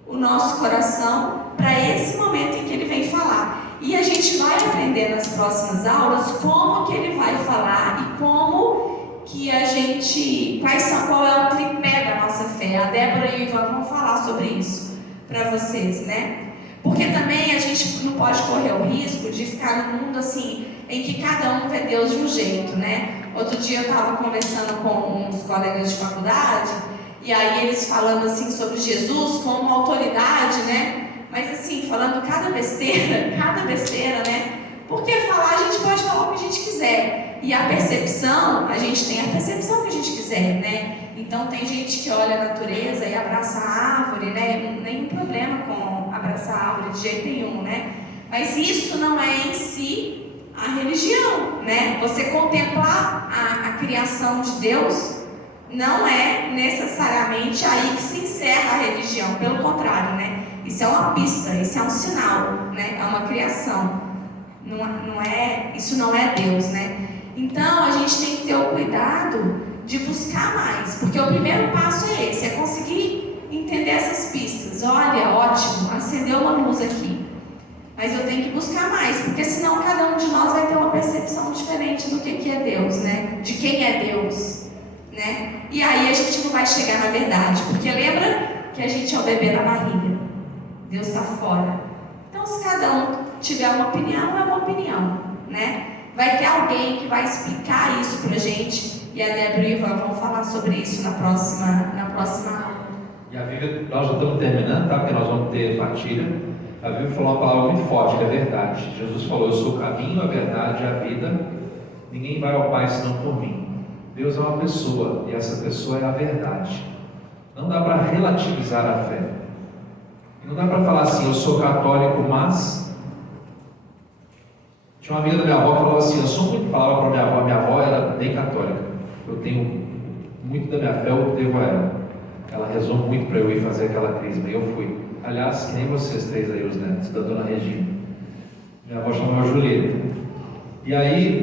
o nosso coração para esse momento em que ele vem falar. E a gente vai aprender nas próximas aulas como que ele vai falar e como que a gente, qual é o tripé da nossa fé. A Débora e o Ivan vão falar sobre isso para vocês, né? Porque também a gente não pode correr o risco de ficar no mundo assim, em que cada um vê Deus de um jeito, né? Outro dia eu estava conversando com uns colegas de faculdade, e aí eles falando assim sobre Jesus como autoridade, né? Mas assim, falando cada besteira, né? Porque falar, a gente pode falar o que a gente quiser. E a percepção, a gente tem a percepção que a gente quiser, né? Então tem gente que olha a natureza e abraça a árvore, né? Nenhum problema com abraçar a árvore de jeito nenhum, né? Mas isso não é em si a religião, né? Você contemplar a criação de Deus não é necessariamente aí que se encerra a religião. Pelo contrário, né? Isso é uma pista, isso é um sinal, né? É uma criação. Isso não é Deus, né? Então a gente tem que ter o cuidado de buscar mais, porque o primeiro passo é esse, é conseguir entender essas pistas. Olha, ótimo, acendeu uma luz aqui, mas eu tenho que buscar mais, porque senão cada um de nós vai ter uma percepção diferente do que é Deus, né? De quem é Deus, né? E aí a gente não vai chegar na verdade, porque lembra que a gente é o bebê na barriga, Deus está fora. Então se cada um tiver uma opinião, é uma opinião, né? Vai ter alguém que vai explicar isso pra gente, e a Débora e o Ivan vão falar sobre isso na próxima aula. E a Vivi, nós já estamos terminando, tá? Porque nós vamos ter partilha. A Vivi falou uma palavra muito forte, que é verdade. Jesus falou: eu sou o caminho, a verdade e a vida. Ninguém vai ao Pai senão por mim. Deus é uma pessoa, e essa pessoa é a verdade. Não dá para relativizar a fé. Não dá para falar assim: eu sou católico, mas... Tinha uma amiga da minha avó que falava assim: eu sou muito... Falava para minha avó era bem católica. Eu tenho muito da minha fé, eu devo a ela. Ela rezou muito para eu ir fazer aquela crisma, e eu fui. Aliás, que nem vocês três aí, os netos da dona Regina. Minha avó chamava Julieta. E aí,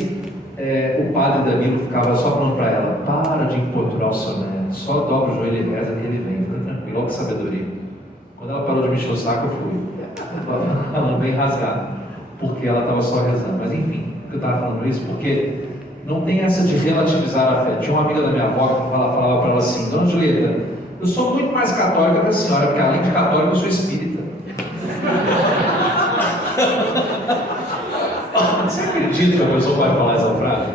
o padre Danilo ficava só falando para ela: para de importunar o seu neto, só dobra o joelho e reza que ele vem, fica tranquilo, olha que sabedoria. Quando ela parou de me encher o saco, eu fui. Ela falando bem rasgada, porque ela estava só rezando. Mas enfim, eu estava falando isso porque não tem essa de relativizar a fé. Tinha uma amiga da minha avó que falava para ela assim: dona Julieta, eu sou muito mais católica que a senhora, porque além de católica eu sou espírita. Você acredita que a pessoa vai falar essa frase?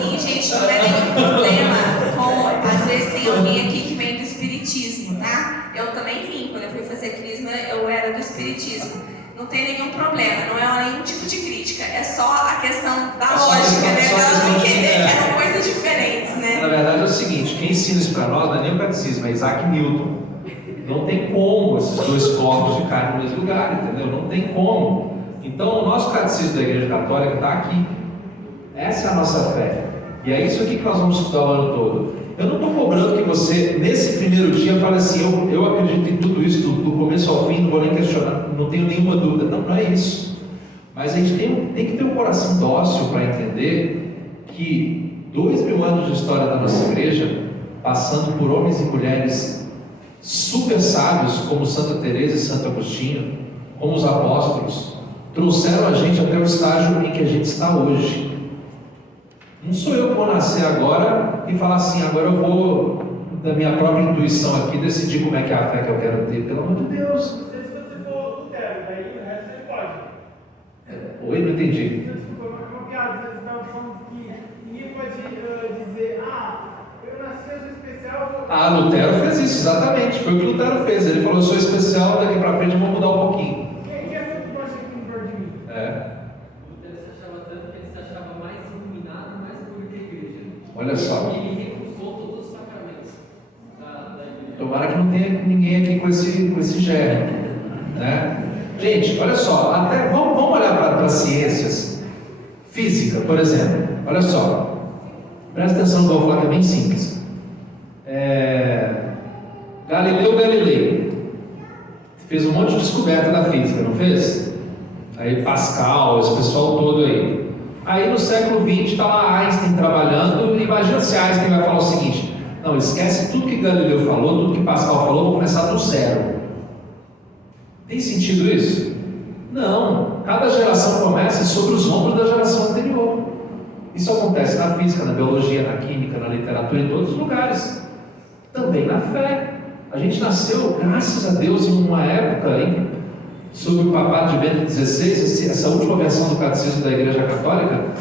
Sim, gente, não é nenhum problema com... Às vezes tem alguém aqui que vem do espiritismo, tá? Eu também vim, quando eu fui fazer crisma, eu era do espiritismo. Não tem nenhum problema, não é nenhum tipo de crítica, é só a questão da lógica, né? Ela não entender que eram coisas diferentes, né? Na verdade é o seguinte: quem ensina isso para nós não é nem o catecismo, é Isaac Newton. Não tem como esses dois corpos ficarem no mesmo lugar, entendeu? Não tem como. Então o nosso catecismo da Igreja Católica está aqui. Essa é a nossa fé. E é isso aqui que nós vamos estudar o ano todo. Eu não estou cobrando que você, nesse primeiro dia, fale assim: eu acredito em tudo isso, do começo ao fim, não vou nem questionar, não tenho nenhuma dúvida. Não, não é isso. Mas a gente tem que ter um coração dócil para entender que 2000 anos de história da nossa igreja, passando por homens e mulheres super sábios, como Santa Teresa e Santo Agostinho, como os apóstolos, trouxeram a gente até o estágio em que a gente está hoje. Não sou eu que vou nascer agora e falar assim: agora eu vou, da minha própria intuição aqui, decidir como é que é a fé que eu quero ter. Pelo amor de Deus. Se você for Lutero, daí o resto você pode. Oi, não entendi. Desculpa, uma piada, vocês estavam falando que ninguém pode dizer: eu nasci, eu sou especial. Lutero fez isso, exatamente. Foi o que Lutero fez. Ele falou: eu sou especial, daqui pra frente eu vou mudar um pouquinho. Quem é que gosta aqui no Jardim? Lutero se achava tanto que ele se achava mais iluminado, mais puro que a igreja. Olha só. E ele recusou todos os sacramentos da igreja. Tomara que não tenha ninguém aqui com esse germe, né? Gente, olha só, até vamos olhar para as ciências. Física, por exemplo. Olha só, presta atenção no que eu vou falar, que é bem simples. Galileu Galilei fez um monte de descoberta da física, não fez? Aí Pascal, esse pessoal todo aí. Aí no século XX está lá Einstein trabalhando. Imagina se Einstein vai falar o seguinte: não, esquece tudo que Galileu falou, tudo que Pascal falou, vou começar do zero. Tem sentido isso? Não. Cada geração começa sobre os ombros da geração anterior. Isso acontece na física, na biologia, na química, na literatura, em todos os lugares. Também na fé. A gente nasceu, graças a Deus, em uma época sobre o papado de Bento XVI, essa última versão do Catecismo da Igreja Católica,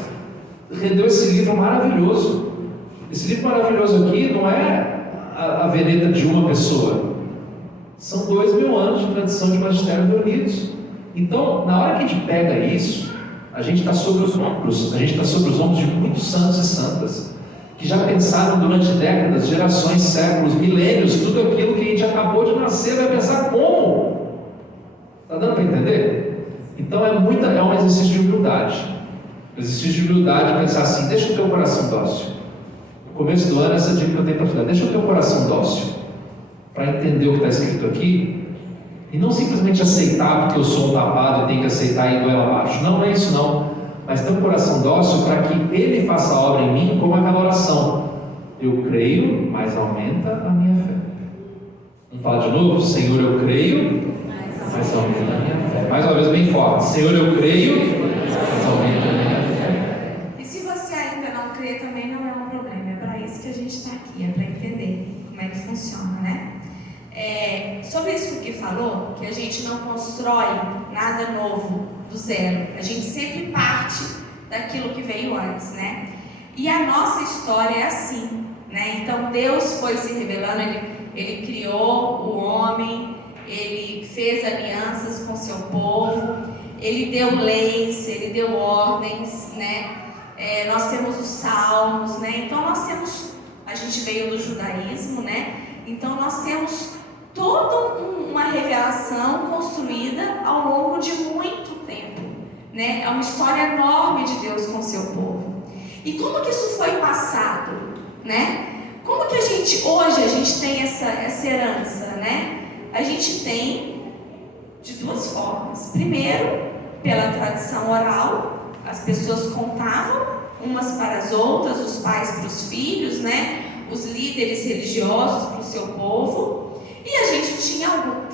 rendeu esse livro maravilhoso. Esse livro maravilhoso aqui não é a veneta de uma pessoa, são 2000 anos de tradição de magistério reunidos. Então, na hora que a gente pega isso, a gente está sobre os ombros de muitos santos e santas, que já pensaram durante décadas, gerações, séculos, milênios, tudo aquilo que a gente acabou de nascer, vai pensar como? Está dando para entender? Então é um exercício de humildade. Um exercício de humildade pensar assim, deixa o teu coração dócil. No começo do ano, essa dica que eu tenho para te dar, deixa o teu coração dócil, para entender o que está escrito aqui, e não simplesmente aceitar porque eu sou um tapado e tenho que aceitar e ir goela abaixo. Não é isso não. Mas ter um coração dócil para que Ele faça a obra em mim, como aquela oração. Eu creio, mas aumenta a minha fé. Vamos falar de novo? Senhor, eu creio, mas aumenta a minha fé. Mais uma vez bem forte. Senhor, eu creio, mas aumenta a minha fé. E se você ainda não crê, também não é um problema. É para isso que a gente está aqui, é para entender como é que funciona, né? Sobre isso que falou, que a gente não constrói nada novo do zero, a gente sempre parte daquilo que veio antes, né? E a nossa história é assim, né? Então Deus foi se revelando, ele criou o homem, Ele fez alianças com seu povo, Ele deu leis, Ele deu ordens, né? Nós temos os salmos, né? Então a gente veio do judaísmo, né? Então nós temos toda uma revelação construída ao longo de muito tempo, né? É uma história enorme de Deus com o seu povo. E como que isso foi passado, né? Como que hoje a gente tem essa herança, né? A gente tem de duas formas. Primeiro, pela tradição oral, as pessoas contavam umas para as outras, os pais para os filhos, né? Os líderes religiosos para o seu povo. E a gente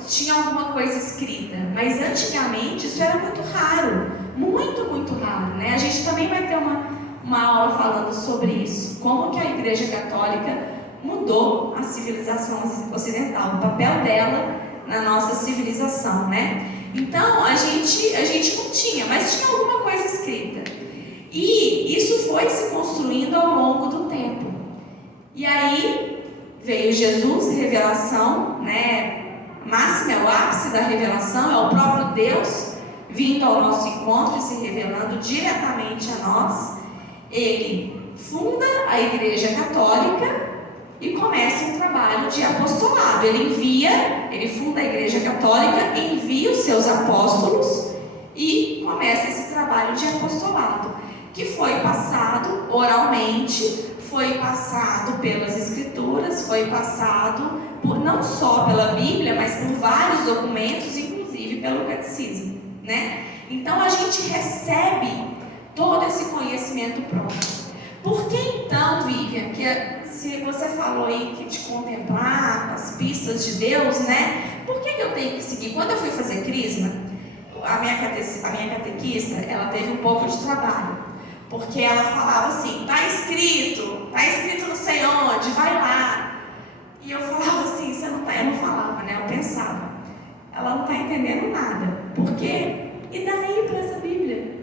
tinha alguma coisa escrita, mas antigamente isso era muito raro, muito raro, né? A gente também vai ter uma aula falando sobre isso, como que a Igreja Católica mudou a civilização ocidental, o papel dela na nossa civilização, né? Então a gente não tinha, mas tinha alguma coisa escrita. E isso foi se construindo ao longo do tempo. E aí veio Jesus, revelação, né? Máxima, o ápice da revelação é o próprio Deus vindo ao nosso encontro e se revelando diretamente a nós. Ele funda a Igreja Católica e começa um trabalho de apostolado. Ele funda a Igreja Católica, envia os seus apóstolos e começa esse trabalho de apostolado, que foi passado oralmente, foi passado pelas Escrituras, foi passado não só pela Bíblia, mas por vários documentos, inclusive pelo Catecismo, né? Então a gente recebe todo esse conhecimento pronto. Por que então, Vivian, que se você falou aí que de contemplar as pistas de Deus, né? Por que eu tenho que seguir? Quando eu fui fazer crisma, a minha catequista, ela teve um pouco de trabalho, porque ela falava assim, tá escrito não sei onde, vai lá. E eu falava assim, você não tá, eu não falava, né? Eu pensava, ela não está entendendo nada. Por quê? E daí para essa Bíblia?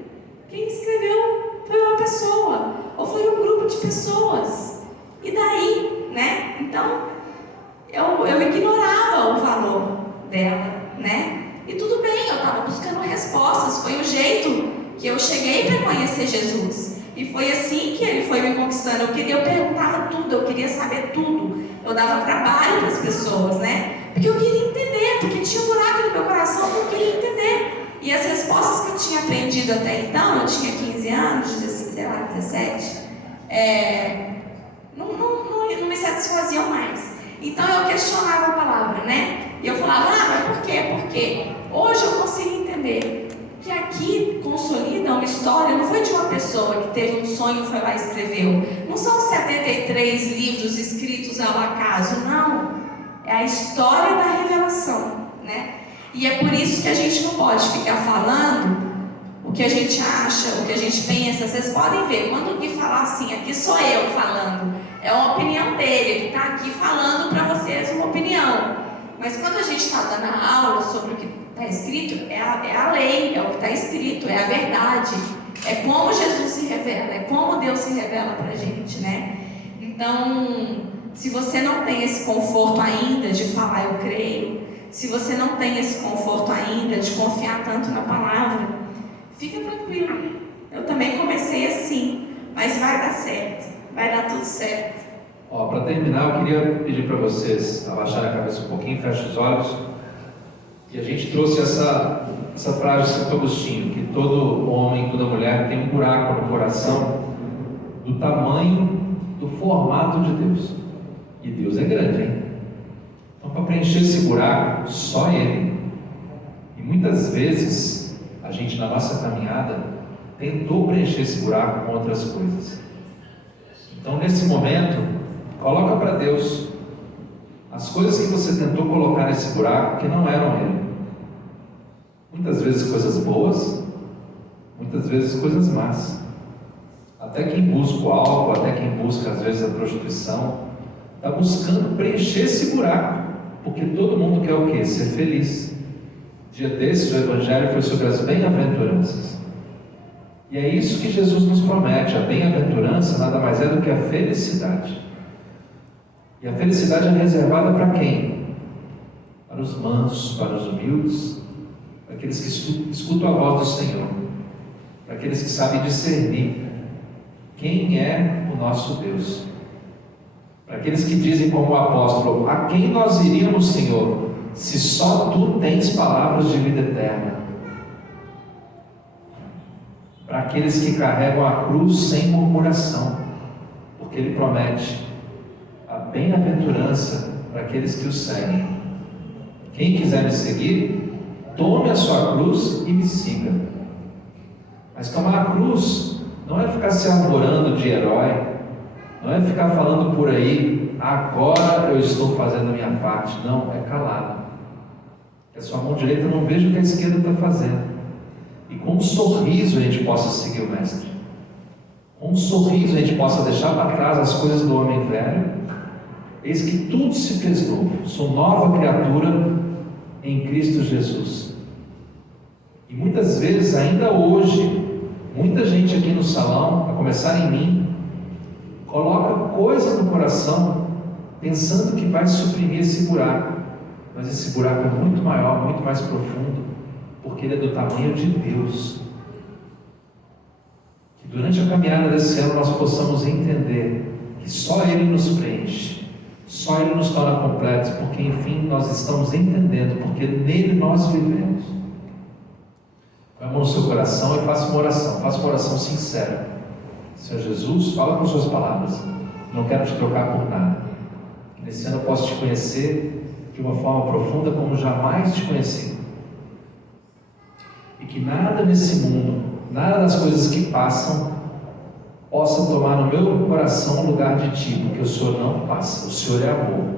Quem escreveu foi uma pessoa, ou foi um grupo de pessoas. E daí, né? Então, eu ignorava o valor dela, né? E tudo bem, eu estava buscando respostas, foi o jeito que eu cheguei para conhecer Jesus. E foi assim que ele foi me conquistando. Eu perguntava tudo, eu queria saber tudo. Eu dava trabalho para as pessoas, né? Porque eu queria entender, porque tinha um buraco no meu coração que eu queria entender. E as respostas que eu tinha aprendido até então, eu tinha 15 anos, 17, não me satisfaziam mais. Então eu questionava a palavra, né? E eu falava, mas por quê? Porque hoje eu consigo entender que aqui consolida uma história, não foi de uma pessoa que teve um sonho e foi lá e escreveu. Não são 73 livros escritos ao acaso, não. É a história da revelação, né? E é por isso que a gente não pode ficar falando o que a gente acha, o que a gente pensa. Vocês podem ver, quando alguém falar assim, aqui sou eu falando, é uma opinião dele, ele está aqui falando para vocês uma opinião. Mas quando a gente está dando a aula sobre o que está escrito é a lei, é o que está escrito, é a verdade. É como Jesus se revela, é como Deus se revela para a gente, né? Então, se você não tem esse conforto ainda de falar eu creio, se você não tem esse conforto ainda de confiar tanto na palavra, fica tranquilo. Eu também comecei assim, mas vai dar certo, vai dar tudo certo. Para terminar, eu queria pedir para vocês abaixarem a cabeça um pouquinho, fechem os olhos. E a gente trouxe essa frase de Santo Agostinho, que todo homem, toda mulher tem um buraco no coração do tamanho, do formato de Deus. E Deus é grande, hein? Então, para preencher esse buraco, só Ele. E muitas vezes, a gente na nossa caminhada tentou preencher esse buraco com outras coisas. Então, nesse momento, coloca para Deus as coisas que você tentou colocar nesse buraco que não eram Ele. Muitas vezes coisas boas, muitas vezes coisas más. Até quem busca o álcool, até quem busca às vezes a prostituição, está buscando preencher esse buraco, porque todo mundo quer o quê? Ser feliz. Dia desses o Evangelho foi sobre as bem-aventuranças. E é isso que Jesus nos promete. A bem-aventurança nada mais é do que a felicidade. E a felicidade é reservada para quem? Para os mansos, para os humildes, para aqueles que escutam a voz do Senhor, para aqueles que sabem discernir quem é o nosso Deus, para aqueles que dizem como o apóstolo: a quem nós iríamos, Senhor, se só Tu tens palavras de vida eterna? Para aqueles que carregam a cruz sem murmuração, porque Ele promete a bem-aventurança para aqueles que o seguem. Quem quiser me seguir, tome a sua cruz e me siga. Mas tomar a cruz não é ficar se arvorando de herói, não é ficar falando por aí: agora eu estou fazendo a minha parte. Não, é calado. Que a sua mão direita não veja o que a esquerda está fazendo. E com um sorriso a gente possa seguir o Mestre. Com um sorriso a gente possa deixar para trás as coisas do homem velho. Eis que tudo se fez novo. Sou nova criatura em Cristo Jesus. E muitas vezes, ainda hoje, muita gente aqui no salão, a começar em mim, coloca coisa no coração pensando que vai suprimir esse buraco. Mas esse buraco é muito maior, muito mais profundo, porque ele é do tamanho de Deus. Que durante a caminhada desse ano nós possamos entender que só Ele nos preenche, só Ele nos torna completos, porque enfim nós estamos entendendo, porque nele nós vivemos. Põe a mão no seu coração e faça uma oração sincera. Senhor Jesus, fala com suas palavras. Não quero te trocar por nada. Que nesse ano eu possa te conhecer de uma forma profunda como jamais te conheci. E que nada nesse mundo, nada das coisas que passam, possa tomar no meu coração o lugar de Ti, porque o Senhor não passa. O Senhor é amor,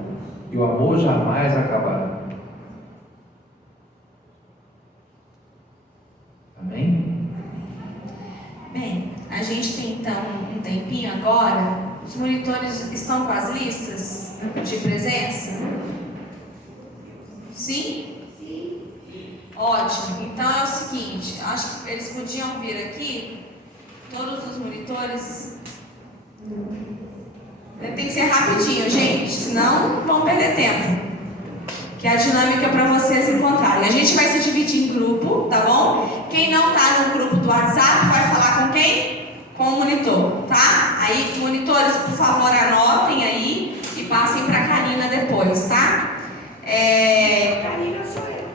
e o amor jamais acabará. Amém? Bem, a gente tem então um tempinho agora. Os monitores estão com as listas de presença? Sim? Ótimo. Então é o seguinte, acho que eles podiam vir aqui, todos os monitores. Tem que ser rapidinho, gente, senão vão perder tempo. Que é a dinâmica para vocês encontrarem. A gente vai se dividir em grupo, tá bom? Quem não tá no grupo do WhatsApp vai falar com quem? Com o monitor, tá? Aí, monitores, por favor, anotem aí e passem para a Karina depois, tá? Karina sou eu.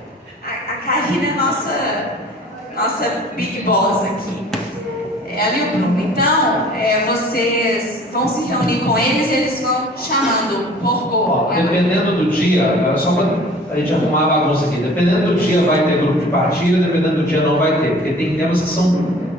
A Karina é nossa Big Boss aqui. Ela e o Bruno. Então, vocês vão se reunir com eles e eles vão chamando por cor. Dependendo do dia, só para a gente arrumar a bagunça aqui, dependendo do dia vai ter grupo de partilha, dependendo do dia não vai ter, porque tem temas que são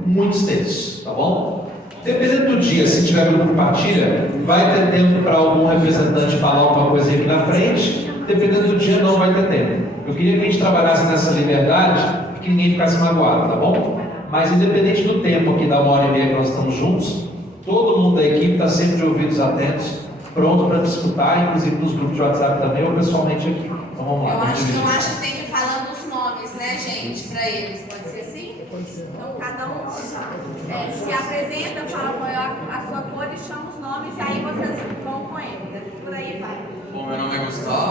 muito extensos, tá bom? Dependendo do dia, se tiver grupo de partilha, vai ter tempo para algum representante falar alguma coisa aqui na frente, dependendo do dia não vai ter tempo. Eu queria que a gente trabalhasse nessa liberdade e que ninguém ficasse magoado, tá bom? Mas independente do tempo aqui, da 1h30 que nós estamos juntos, todo mundo da equipe está sempre de ouvidos atentos, pronto para discutir, inclusive nos grupos de WhatsApp também ou pessoalmente aqui. Então vamos lá. Eu acho que tem que ir falando os nomes, né? né, gente? Para eles, pode ser assim? Então, cada um se apresenta, fala qual é a sua cor e chama os nomes, e aí vocês vão com ele. Por aí vai. Bom, meu nome é Gustavo.